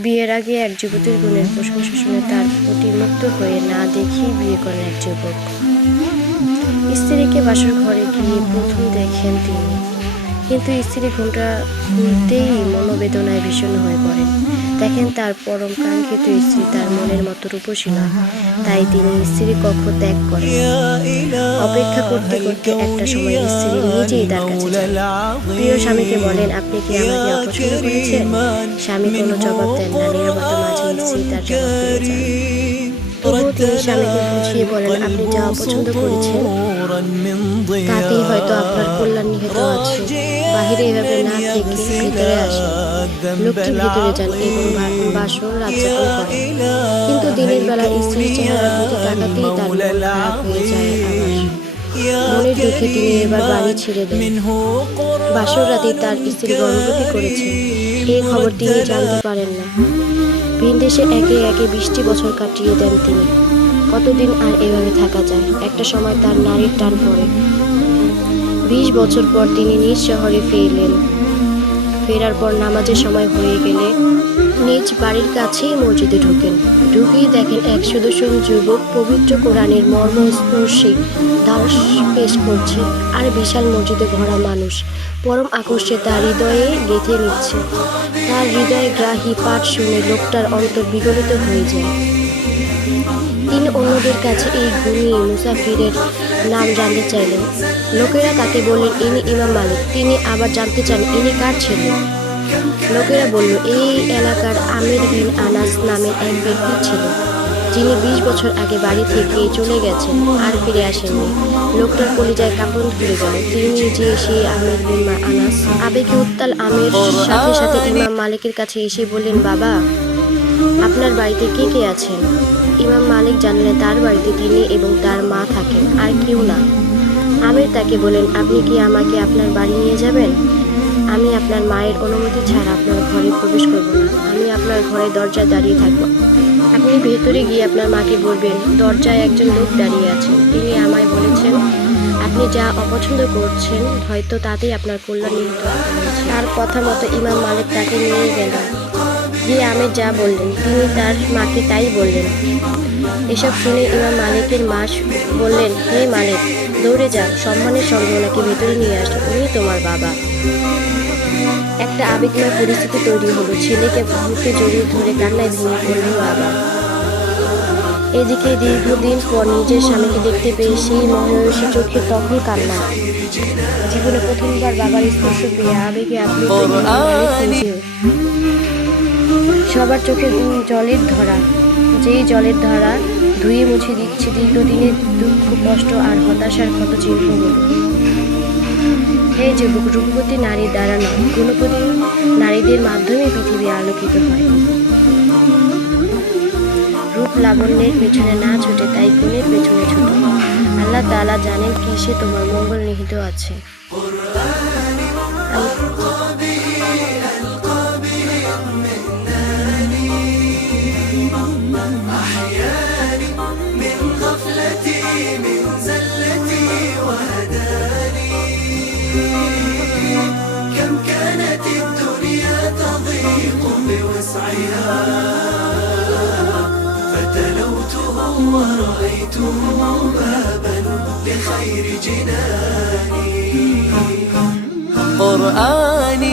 বিয়ের আগে এক যুবতীর গুণের প্রশংসা শুনে তার প্রতি মুগ্ধ হয়ে না দেখেই বিয়ে করেন এক যুবক। স্ত্রীকে বাসর ঘরে গিয়ে প্রথম দেখেন তিনি, কিন্তু স্ত্রী ঘুমটা খুলতেই মনোবেদনায় ভীষণ হয়ে পড়েন। দেখেন তার পরম কাঙ্ক্ষিত স্ত্রী তার মনের মতো রূপসী নয়, তাই তিনি স্ত্রী কক্ষ ত্যাগ করেন। অপেক্ষা করতে করতে একটা সময় স্ত্রী নিজেই তার কাছে যান। প্রিয় স্বামীকে বলেন, আপনি কি আমাকে অপছন্দ করেছেন? স্বামী কোনো জবাব দেন না, নীরবতার মাঝে স্ত্রী তার জবাব পেয়ে যান। তবুও তিনি স্বামীকে বুঝিয়ে বলেন, আপনি যা অপছন্দ করেছেন তাতেই হয়তো আপনার কল্যাণ নিহিত আছে। বাহিরে এভাবে না থেকে ভিতরে আসেন। লোকটি ভিতরে যান এবং বাসর রাতযাপন করেন। কিন্তু দিনের বেলা স্ত্রীর চেহারার প্রতি তাকাতেই তার মন খারাপ হয়ে যায়। মনের দুঃখে তিনি এবার বাড়ি ছেড়ে দেন। বাসর রাতে তার স্ত্রী গর্ভবতী করেছে, এই খবর তিনি জানতে পারেন না। ভিনদেশে একে একে 20টি বছর কাটিয়ে দেন তিনি। কতদিন আর এভাবে থাকা যায়? একটা সময় তার নারীর টান পড়ে। 20 বছর পর তিনি নিজ শহরে ফিরলেন। ফেরার পর নামাজের সময় হয়ে গেলে নিজ বাড়ির কাছেই মসজিদে ঢোকেন। ঢুকেই দেখেন এক সুদর্শন যুবক পবিত্র কোরআনের মর্মস্পর্শী দার্স পেশ করছে, আর বিশাল মসজিদে ভরা মানুষ পরম আকর্ষে তার হৃদয়ে গেঁথে নিচ্ছে। তার হৃদয় গ্রাহী পাঠ শুনে লোকটার অন্তর বিগলিত হয়ে যায়। তিনি অন্যদের কাছে এই গুণী মুসাফিরের নাম জানতে চাইলেন। লোকেরা তাকে বললেন, ইনি ইমাম মালিক। তিনি আবার জানতে চান, ইনি কার ছেলে? লোকেরা বলল, এই এলাকার আমির বিন আনাস নামের এক ব্যক্তি ছিল, যিনি 20 বছর আগে বাড়ি থেকে চলে গেছেন, আর ফিরে আসেননি। লোকটার কলিজায় কাঁপন ধরে গেল। তিনি যে সেই আমির বিন আনাস। আবেগে উত্তাল আমির সাথে সাথে ইমাম মালিকের কাছে এসে বললেন, বাবা, আপনার বাড়িতে কে কে আছেন? ইমাম মালিক জানলেন তার বাড়িতে তিনি এবং তার মা থাকেন, আর কেউ না। আমির তাকে বলেন, আপনি কি আমাকে আপনার বাড়ি নিয়ে যাবেন? আমি আপনার মায়ের অনুমতি ছাড়া আপনার ঘরে প্রবেশ করব না। আমি আপনার ঘরে দরজায় দাঁড়িয়ে থাকব। আপনি ভেতরে গিয়ে আপনার মাকে বলবেন, দরজায় একজন লোক দাঁড়িয়ে আছেন। তিনি আমায় বলেছেন, আপনি যা অপছন্দ করছেন হয়তো তাতেই আপনার কল্যাণ নিহিত আছে। তার কথা মতো ইমাম মালিক তাকে নিয়ে গেলেন। গিয়ে আমির যা বললেন তিনি তার মাকে তাই বললেন। এসব শুনে ইমাম মালিকের মা বললেন, হে মালিক, দৌড়ে যাও, সম্মানের সঙ্গে ওনাকে ভেতরে নিয়ে আসো, উনি তোমার বাবা। একটা আবেগময় পরিস্থিতি তৈরি হলো। ছেলেকে বুকে জড়িয়ে ধরে কান্নায় ভেঙে পড়লেন বাবা। এদিকে দীর্ঘদিন পর নিজের স্বামীকে দেখতে পেয়ে সেই মহিষী চোখে তখন কান্না। জীবনে প্রথমবার বাবার স্পর্শ পেয়ে আবেগে আপ্লুত সবার চোখে জলের ধারা। যেই জলের ধারা ধুয়ে মুছে দিচ্ছে দীর্ঘদিনের দুঃখ, কষ্ট আর হতাশার ক্ষত চিহ্নগুলো। হে যুবক, রূপবতী নারী দ্বারা নয়, গুণবতী নারীদের মাধ্যমে পৃথিবী আলোকিত হয়। রূপ লাবণ্যের পেছনে না ছুটে তাই গুণের পেছনে ছুটো। আল্লাহ তাআলা জানেন কিসে তোমার মঙ্গল নিহিত আছে। كم كانت الدنيا تضيق بوسعها فتلوته ورأيته بابا لخير جناني. قرآني